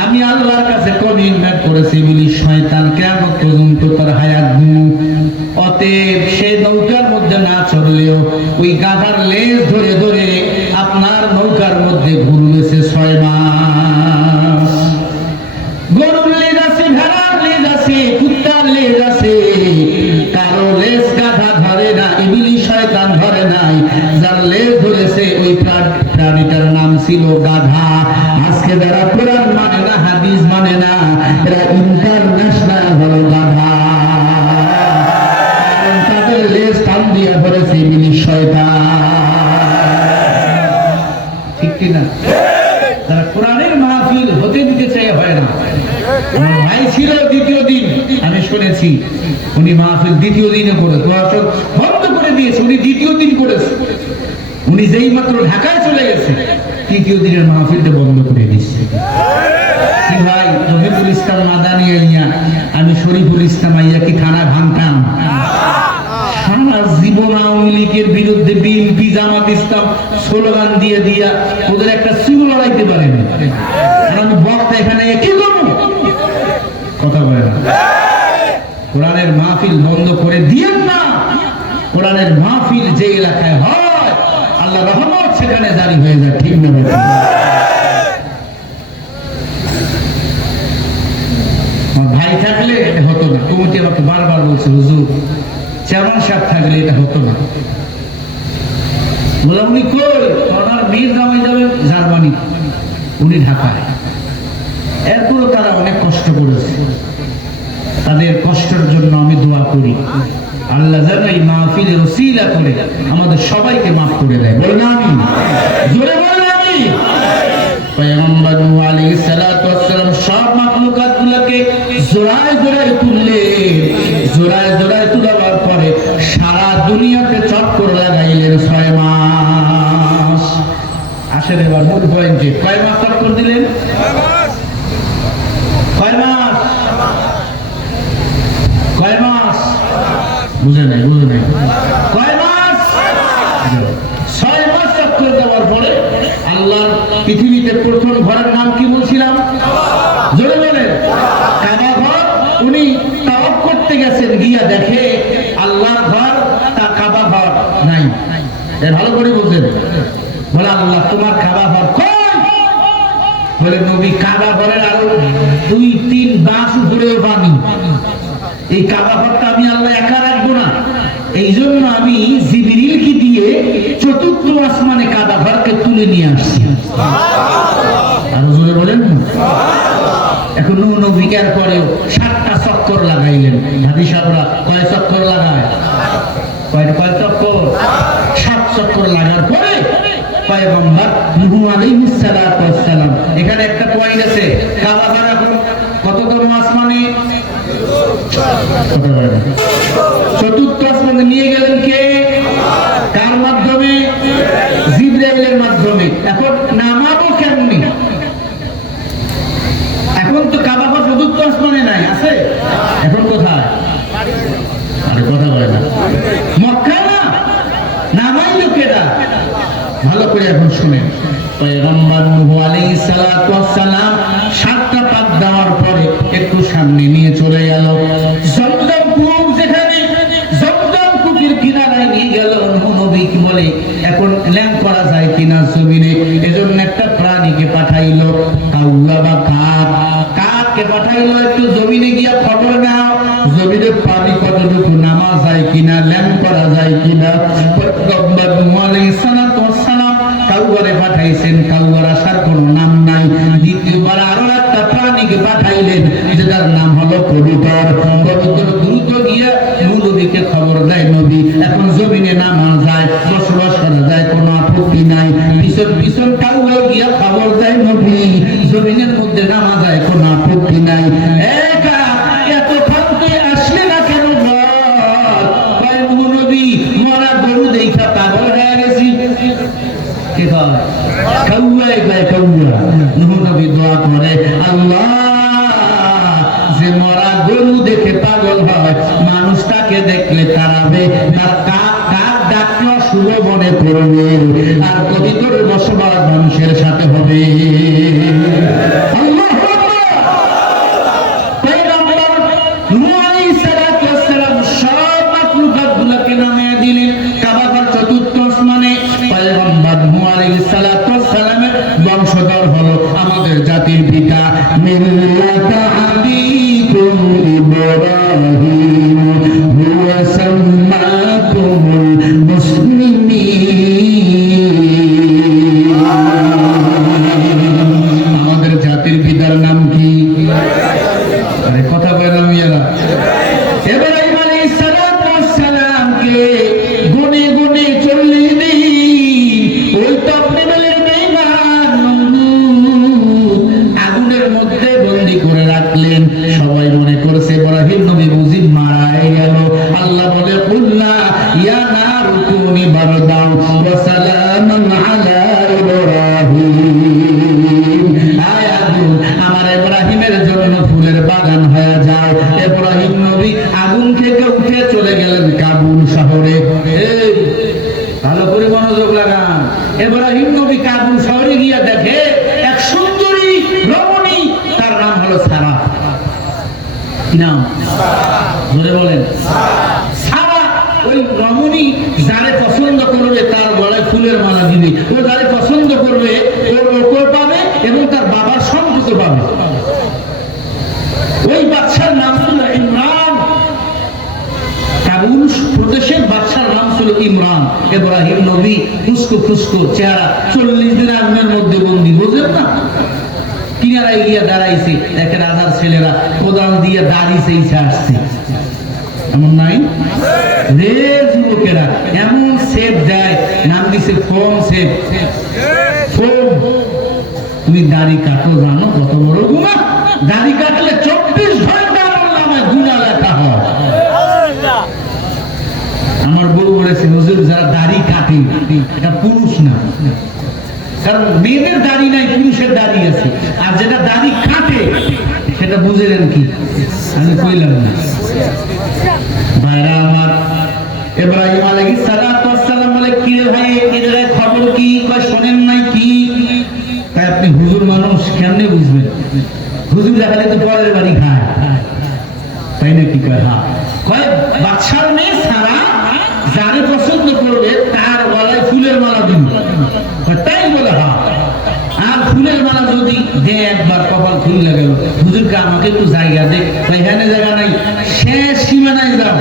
আমি আল্লাহর কাছে কমিটমেন্ট করেছি, ইবলিস শয়তান কিয়ামত পর্যন্ত তার হায়াত দিব। অতএব সে নৌকার মধ্যে না চললেও ওই গাধার লেজ ধরে ধরে আপনার নৌকার মধ্যে ঘুরবেছে 6 মাস। গরুর লেজ আছে, ভেড়ার লেজ আছে, কুত্তার লেজ আছে, কারো লেজ গাধা ধরে না, ইবলিস শয়তান ধরে নাই। যার লেজ ধরেছে ওই প্রাণীটার নাম ছিল গাধা। আজকে যারা কোরআন মানে না, হাদিস মানে না, এরা ইন্টারন্যাশনাল হলো গাধা। কারণ তাদের লেজ টান দিয়ে ধরেছে ইবলিস শয়তান। ঠিক কিনা? তারা কোরআনের মাহফিল হতে দিতে চাই, হয় না। আমার ভাই ছিল দ্বিতীয় দিন, আমি শুনেছি উনি মাহফিল দ্বিতীয় দিনে করে বন্ধ করে দিয়েছে। উনি দ্বিতীয় দিন করেছে, উনি যেই মাত্র ঢাকায় চলে গেছে তৃতীয় দিনের মাহফিলটা বন্ধ করে দিচ্ছে। কি ভাই, রফিকুল ইসলাম মাদানি আইয়া আমি শরীফুল ইসলাম আইয়া কি থানা ভাঙতাম? সারা জীবন আওয়ামী লীগের বিরুদ্ধে বিএনপি জামাত ইসলাম স্লোগান দিয়ে দিয়া ওদের একটা চুল লড়াইতে পারেনি। আমি বক্তা এখানে কি করবো? কথা বলে না। কোরআনের মাহফিল বন্ধ করে দিয়েন না। কোরআনের মাহফিল যে এলাকায় হয় আল্লাহ রহমত সেখানে জারি হয়ে যায়। ঠিক না? ভাই থাকলে এটা হতো না। কমিটি আমাকে বারবার বলছে হুজুর চেয়ারম্যান সাহেব থাকলে এটা হতো না। বলে উনি কই? ওনার মেয়ের জামাই যাবে জার্মানি, উনি ঢাকায়। এরপরও তারা অনেক কষ্ট করেছে, তাদের কষ্টের জন্য আমি দোয়া করি আল্লাহ যেন এই মাহফিলের ওসিলা করে আমাদের সবাইকে মাফ করে দেয়। বলেন আমিন। জোরে বলেন আমিন। পয়গম্বর নূহ আলাইহিস সালাতু ওয়াস সালাম সব মাখলুকাতগুলোকে জোড়ায় জোড়ায় তুললেন। জোড়ায় জোড়ায় তোলার পরে সারা দুনিয়াতে চক্কর লাগাইলেন 6 মাস। আসেন এবার মূল পয়েন্টে। কয় মাস চক্কর দিলেন? 6 মাস। কয় মাস? কয় মাস? বুঝে নাই, বুঝে নাই। কয় মাস? 6 মাস চক্কর দেওয়ার পরে আল্লাহর পৃথিবীতে প্রথম ঘরের নাম কি বলছিলাম? জোরে বলেন। কাবা ঘর। উনি তাওয়াফ করতে গেছেন, গিয়া দেখে আল্লাহর ঘর, তা কাবা ঘর নাই। ভালো করে বুঝলেন। বলে আল্লাহ তোমার কাবা ঘর কই? বলে নবী কাবা ঘরের আরো 2-3 বাস উপরেও বানি। এই কাবা ঘরটা আমি আল্লাহ একা রাখবো না, এই জন্য আমি জিবরিলকে দিয়ে 4র্থ আসমানে কাবা ঘরকে তুলে নিয়ে আসছি। আরো জোরে বলেন। এখন নবীর পরেও 7টা চক্কর লাগাইলেন। হাদিস সাহেবরা কয় চক্কর লাগায়? কয় চক্কর? 7 চক্কর লাগার পরে পয়গম্বর নূহ আলাইহিস সালাতু ওয়াস সালাম, এখানে একটা পয়েন্ট আছে, কাবা ঘর এখন কততম আসমানে? 4র্থ আসমানে নিয়ে গেলেন কে? কার মাধ্যমে? জিবরাইলের মাধ্যমে। এখন নামাবো কেমনি? এখন তো কাবা ঘর 4র্থ আসমানে নাই, আছে? এখন কোথায়? আরে কথা বলে না। মক্কায় না? নামাইলো কেডা? ভালো করে এখন শুনেন। পয়গম্বর নূহ আলাইহিস সালাতু ওয়াস সালাম 7টা পাক দেওয়ার পরে একটু সামনে নিয়ে চলে গেল। জমজম কূপ যেখানে, জমজম কূপের কিনারায় নিয়ে গেল। নূহ নবী কি বলে, এখন ল্যাম্প করা যায় কিনা জমিনে, এজন্য একটা প্রাণীকে পাঠাইলো, কাউয়া বা কাক, কাককে পাঠাইলো, একটু জমিনে গিয়া খবর নাও, জমিনে পানি কতটুকু নামা যায় কিনা, ল্যাম্প করা যায় কিনা। পয়গম্বর নূহ আলাইহিস সালাতু ওয়াস সালাম কাউয়ারে পাঠাইছেন, কাউয়ার আসার কোনো নাম নাই। দ্বিতীয়বার আরো একটা প্রাণীকে পাঠাইলেন, যেটার নাম হলো কবুতর। কবুতর দ্রুত গিয়া নূহ নবীকে খবর দেয়, নবী এখন জমিনে নামা যায়, বসবাস করা যায়, কোনো আপত্তি নাই। পিছন পিছন কাউয়া গিয়া খবর দেয়, নবী জমিনের মধ্যে নামা যায়, কোনো আপত্তি নাই। এত ফালতু আসলে না কেন বল? নূহ নবী মরা গরু দেখা পাগল হয়ে গেছি। কে কয়? কাউয়াই কয়, কাউয়া। নূহ নবী দোয়া করে, আল্লাহ যে মরা গরু দেখে পাগল হয়, মানুষটাকে দেখলে তাড়াবে, তার কাক কাক ডাকলে শুভ মনে করবে, আর কবিতর বসবাস মানুষের সাথে হবে। আল্লাহু আকবার। পয়গম্বর নূহ আলাইহিস সালাতু ওয়াস সালাম সব মাখলুকাতগুলোকে নামিয়ে দিলেন কাবার চতুর্থ আসমানে। পয়গম্বর নূহ আলাইহিস সালাতু ওয়াস সালামের বংশধর হলো আমাদের জাতির পিতা, মিল্লাতা আবিকুম ইব্রাহিম হুয়া সাম্মাকুমুল মুসলিমিন। আমাদের জাতির পিতার নাম কি? আরে কথা বলেন মিয়ারা। ইব্রাহিম আলাইহিস সালাতু ওয়াস সালামকে গুনে গুনে 40 দিন ওই তপনিবেলের বেঈমান আগুনের মধ্যে বন্দী করে রাখলেন। সবাই মনে করছে ইব্রাহিম নবী বুঝি মারা গেল। আল্লাহ বলে, কুল্লা ইয়া নারু কুনি বারদান ওয়া সালামান আলা ইব্রাহিম। আয় আগুন, আমার ইব্রাহিমের জন্য ফুলের বাগান হয়ে যাও। ইব্রাহিম নবী আগুন থেকে উঠে চলে গেলেন কাবুল শহরে। এই ভালো করে মনোযোগ লাগান। ইব্রাহিম নবী কাবুল শহরে গিয়া দেখে এক সুন্দরী রমণী, তার নাম হলো সারা। কি নাম? জোরে বলেন। সারা। ওই রমণী যারে পছন্দ করবে তার গলায় ফুলের মালা দিবে, ও যারে পছন্দ করবে ওর ওপর পাবে এবং তার বাবার সম্পর্ক পাবে। ওই বাদশার নাম ছিল ইমরান। কাবুল প্রদেশের বাদশার নাম ছিল ইমরান। ইব্রাহিম নবী ফুসকো ফুসকো চেহারা, 40 দিন আগুনের মধ্যে বন্দী, বুঝলেন না? কিনারায় গিয়া দাঁড়াইছে, দেখে রাজার ছেলেরা কোদাল দিয়ে দাড়ি চেইছে আসছে। এমন নাই রে যুবকেরা, এমন সেপ দেয়, নাম দিছে ফোম সেপ। ফোম। তুমি দাড়ি কাটো, জানো কত বড় গুনাহ? দাড়ি কাটলে 24 ঘন্টা আমলনামায় গুনাহ লেখা হয়। আমার বউ বলেছে, হুজুর যারা দাড়ি কাটে এটা পুরুষ না, কারণ মেয়েদের দাড়ি নাই, পুরুষের দাড়ি আছে। আর যেটা দাড়ি কাটে সেটা বুঝলেন কি? আমি কইলাম না। ভাইরা আমার, ইব্রাহিম আলাইহিস সালাতু ওয়াস সালাম বলে, কি রে ভাই, এদের খবর কি? কয় শোনেন নাই কি? তাই আপনি হুজুর মানুষ কেমনে বুঝবেন? হুজুর দেখালে তো পরের বাড়ি খায়, তাই নাকি? কয় হ্যাঁ। কয় বাদশার মেয়ে সারা যারে পছন্দ করবে তার গলায় ফুলের মালা দিন। তাই বলে হ্যাঁ। আর ফুলের মালা যদি দে একবার, কপাল ফুল লাগে, হুজুরকে আমাকে একটু জায়গা দে। এখানে জায়গা নাই, শেষ সীমানায় যাও।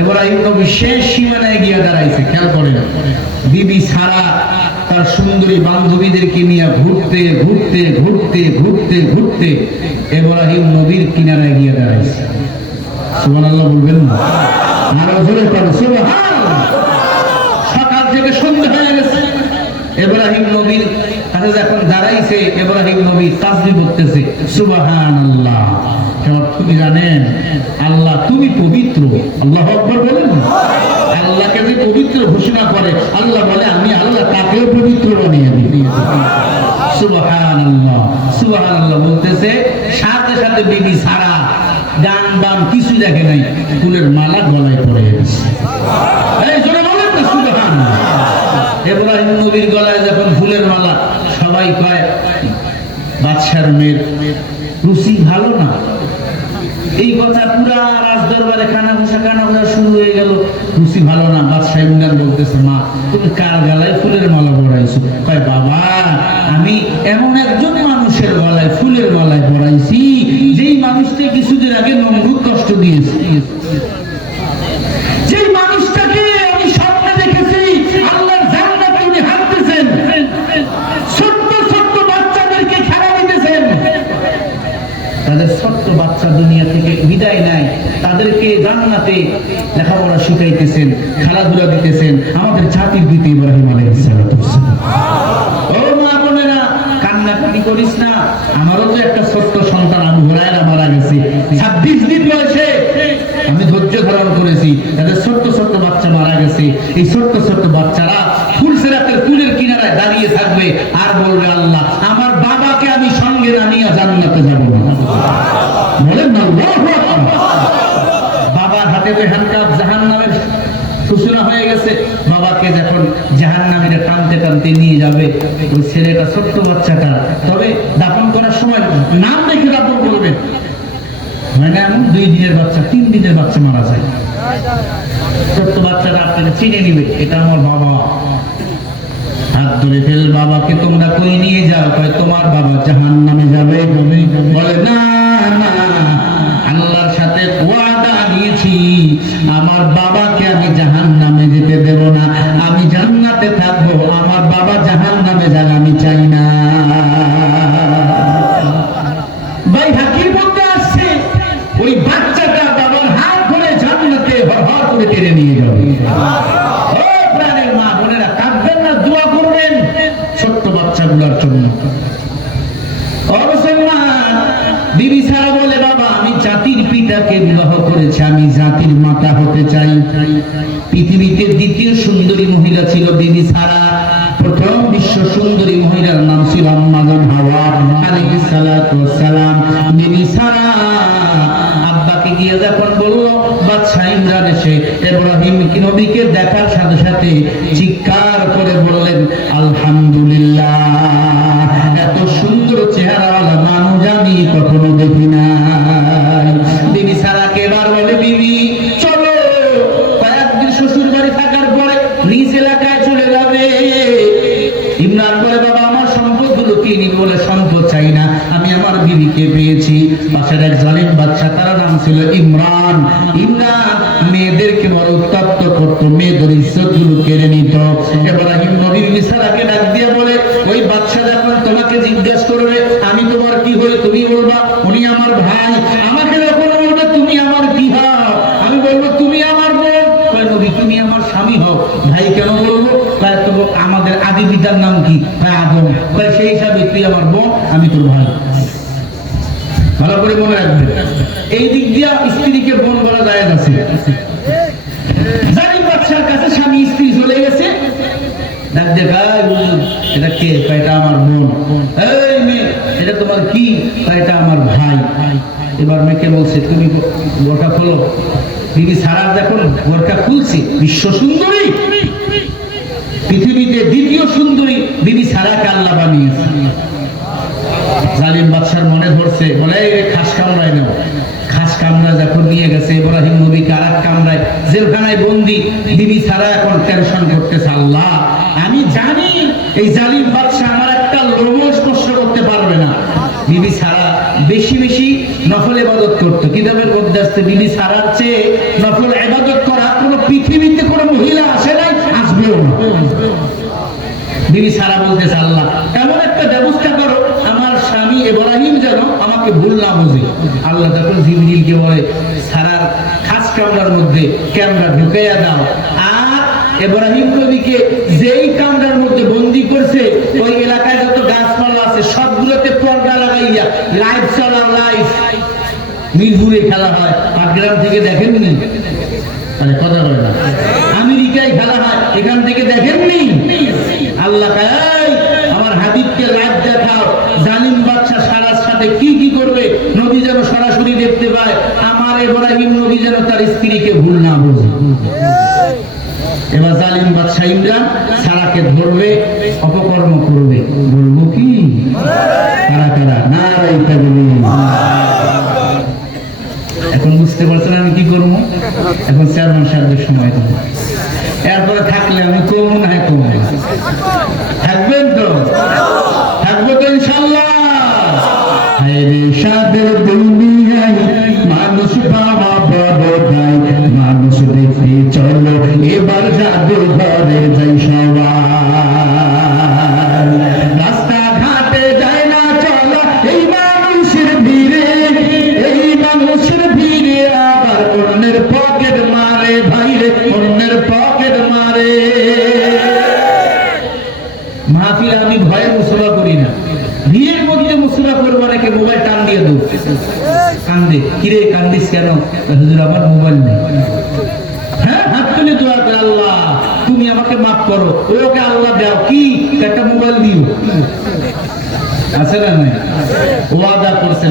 ইব্রাহিম নবী শেষ সীমানায় গিয়ে দাঁড়াইছে। খেয়াল করেন, বিবি সারা তার সুন্দরী বান্ধবীদেরকে নিয়ে ঘুরতে ঘুরতে ঘুরতে ঘুরতে ঘুরতে ইব্রাহিম নবীর কিনারায় গিয়ে দাঁড়াইছে। সুবহানাল্লাহ বলবেন না? আরো জোরে পড়ো সুবহানাল্লাহ। সকাল থেকে সন্ধ্যা হয়ে গেছে, ইব্রাহিম নবীর কাছে যখন দাঁড়াইছে, ইব্রাহিম নবী তাসবিহ করতেছে, সুবহানাল্লাহ। তুমি জানেন আল্লাহ তুমি পবিত্র। আল্লাহু আকবার বলেন। আল্লাহকে যে পবিত্র ঘোষণা করে, আল্লাহ বলে আমি আল্লাহ তাকেও পবিত্র বানিয়ে দিই। সুবহানাল্লাহ সুবহানাল্লাহ বলতেছে, সাথে সাথে বিবি সারা গান বান কিছু দেখে নাই, ফুলের মালা গলায় পড়ে গেছে। এই জন্য বলেন না সুবহানাল্লাহ। ইব্রাহিম নবীর গলায় যখন ফুলের মালা, সবাই কয় বাদশার মেয়ের রুচি ভালো না। এই কথা পুরা রাজদরবারে কানা ঘোষা শুরু হয়ে গেল, রুচি ভালো না। বাদশাহ ইমরান বলতেছে, মা তুমি কার গলায় ফুলের মালা পরাইছো? কয় বাবা, আমি এমন একজন মানুষের গলায় ফুলের মালায় পরাইছি যেই মানুষটা কিছুদিন আগে নমরুদ কষ্ট দিয়েছে, যেই মানুষটাকে আমি স্বপ্নে দেখেছি আল্লাহর জান্নাতে উনি হাঁটতেছেন, ছোট্ট ছোট্ট বাচ্চাদেরকে খেলা দিতেছেন, তাদের ছোট্ট বাচ্চা দুনিয়া থেকে বিদায় নেয়, তাদেরকে জান্নাতে লেখাপড়া শিখাইতেছেন, খেলাধুলা দিতেছেন, আমাদের জাতির পিতা ইব্রাহিম আলাইহিস সালাতু ওয়াস সালাম। ও মা বোনেরা, কান্নাকাটি করিস না। আমারও তো একটা ছোট্ট সন্তান আবু হুরায়রা মারা গেছে, 26 দিন বয়সে আমি ধৈর্য ধারণ করেছি, তাদের ছোট্ট ছোট্ট বাচ্চা মারা গেছে। এই ছোট্ট ছোট্ট বাচ্চারা ফুলসিরাতের পুলের কিনারায় দাঁড়িয়ে থাকবে আর বলবে, আল্লাহ আমার বাবাকে আমি সঙ্গে না নিয়ে জান্নাতে যাব না। বলেন না আল্লাহু আকবার। বাবার হাতে তো হ্যান্ডকাপ, জাহান্নামের সূচনা হয়ে গেছে। বাবাকে যখন জাহান্নামীরা টানতে টানতে নিয়ে যাবে, ওই ছেলেটা ছোট্ট বাচ্চাটা, তবে দাফন করার সময় নাম দেখে দাফন করবে, মানে এমন 2 দিনের বাচ্চা, 3 দিনের বাচ্চা মারা যায়। ছোট্ট বাচ্চাটা আপনাকে চিনে নিবে, এটা আমার বাবা। হাত ধরে ফেল, বাবাকে তোমরা কই নিয়ে যাও? কয় তোমার বাবা জাহান্নামে যাবে। বলে না না, আল্লাহর সাথে ওয়াদা নিয়েছি, আমার বাবাকে আমি জাহান্নামে যেতে দেব না, আমি জান্নাতে থাকবো, আমার বাবা জাহান্নামে যাক আমি চাই না। ভাই হাকিম বলতে আসছে, ওই বাচ্চাটা বাবার হাত ধরে জান্নাতে হঠাৎ করে টেনে নিয়ে যাবে। ও প্রাণের মা বোনেরা, কাঁদবেন না, দোয়া করবেন ছোট্ট বাচ্চাগুলোর জন্য। বিবি সারা বলে, বাবা আমি জাতির পিতাকে বিবাহ করেছি, আমি জাতির মাতা হতে চাই। পৃথিবীতে দ্বিতীয় সুন্দরী মহিলা ছিল বিবি সারা, প্রথম বিশ্ব সুন্দরী মহিলার নাম ছিল আম্মা জান হাওয়া আলাইহিস সালাতু ওয়াস সালাম। বিবি সারা আব্বাকে গিয়ে যখন বলল, বাদশা ইমরান এসে ইব্রাহিম নবীকে দেখার সাথে সাথে চিৎকার করে বললেন, আলহামদুলিল্লাহ, এত সুন্দর চেহারাওয়ালা মানুষ আমি কখনো দেখি নাই। বিবি সারাকে এবার বলে, বিবি চলো, কয়েকদিন শ্বশুর বাড়ি থাকার পরে নিজ এলাকায় চলে যাবে। ইমরান বলে, বাবা আমার সম্পদগুলো কি নিব? বলে, সম্পদ চাই না, আমি আমার বিবিকে পেয়েছি। পাশের এক জালিম বাদশা, তার নাম ছিল ইমরান। ইমরান মেয়েদেরকে বড় উত্তপ্ত করতো, মেয়েদের ইজ্জত গুলো কেড়ে নিত। ইব্রাহিম নবী বিবি সারাকে ডাক দিয়ে বলে, ওই বাদশা যখন তোমাকে জিজ্ঞাসা করবে আমি তোমার কি হই, তুমি বলবা উনি আমার ভাই। আমাকে যখন বলবে তুমি আমার কি হও, আমি বলবো তুমি আমার বোন। কয় নবী তুমি আমার স্বামী হও। ভাই কেন বলবো? কয় তো আমাদের আদি পিতার নাম কি? কয় আদম। কয় সেই হিসাবে তুই আমার বোন, আমি তোর ভাই। ভালো করে মনে রাখবে, এই দিক দিয়ে স্ত্রীকে বোন বলা যায় আছে। জালিম বাদশার কাছে স্বামী স্ত্রী চলে গেছে, ডাক দিয়ে এটা কে? এটা আমার বোন। এই মেয়ে, এটা তোমার কি? এটা আমার ভাই। এবার মেয়েকে বলছে, তুমি বোরকা খোলো। বিবি সারা যখন বোরকা খুলছে, বিশ্ব সুন্দরী, পৃথিবীতে দ্বিতীয় সুন্দরী বিবি সারাকে আল্লাহ বানিয়েছে। জালিম বাদশার মনে ধরছে, বলে খাস কামরায় নেও। খাস কামরা যখন নিয়ে গেছে ইব্রাহিম নবীকে আর এক কামরায় জেলখানায় বন্দি, বিবি সারা এখন টেনশন করতেছে, আল্লাহ আমি জানি এই জালিম বাদশা আমার একটা লোমও স্পর্শ করতে পারবে না। বিবি সারা বেশি বেশি নফল ইবাদত করতো। কিতাবের মধ্যে আসছে, বিবি সারার চেয়ে নফল ইবাদত করা কোনো পৃথিবীতে কোনো মহিলা আসে নাই, আসবেও না। বিবি সারা বলতেছে, আল্লাহ এমন একটা ব্যবস্থা করো আমার স্বামী ইব্রাহিম যেন আমাকে ভুল না বুঝে। আল্লাহ তখন জিবরিলকে বলে, সারার খাস কামরার মধ্যে ক্যামেরা ঢুকাইয়া দাও, আর ইব্রাহিম নবীকে যেই কামরার মধ্যে বন্দী করছে ওই এলাকায় যত গাছপালা আছে সবগুলোতে পর্দা লাগাইয়া লাইভ চলা, লাইভ মিরপুরে খেলা হয়। পাটগ্রাম থেকে দেখেননি? কথা বলে না, আমেরিকায় খেলা হয়, এখান থেকে দেখেননি? আল্লাহ আমার হাবিবকে লাইভ দেখাও, জালিম বাদশা সারার সাথে কি কি করবে নবী যেন সরাসরি দেখতে পায়, আমার ইব্রাহিম নবী যেন তার স্ত্রীকে ভুল না বোঝে। এবার জালিম বাদশা ইমরান সারাকে ধরবে, অপকর্ম করবে। বলবো কি কারা কারা? নারাই তাকবীর। এখন বুঝতে পারছেন আমি কি করবো? এখন চেয়ারম্যান সাহেবের সময় দেবো। এরপরে থাকলে আমি কমু না কমু, থাকবেন তো? থাকবো তো ইনশাল্লাহ। সাদের দুনিয়ায় মানুষ পাওয়া বড় দায়, মানুষ দেখতে চলো এবার জাদু ঘরে যাই সবাই। রাস্তাঘাটে যায় না চলো এই মানুষের ভিড়ে, এই মানুষের ভিড়ে আবার অন্যের পকেট মারে ভাইরে, অন্যের পকেট মারে। মাহফিল আমি ভয়ে মুসলা করি না, ভিড়ের মধ্যে মুসলা করবো নাকি মোবাইল টান দিয়ে দেবো, কান্দে কিরে কান্দিস কেন? হুজুর আমার মোবাইল নেই। হ্যাঁ, হাত তুলে দোয়া করে আল্লাহ তুমি আমাকে মাফ করো, ওকে আল্লাহ দাও কি একটা মোবাইল দিও। আছে না নাই? ওয়াদা করছেন।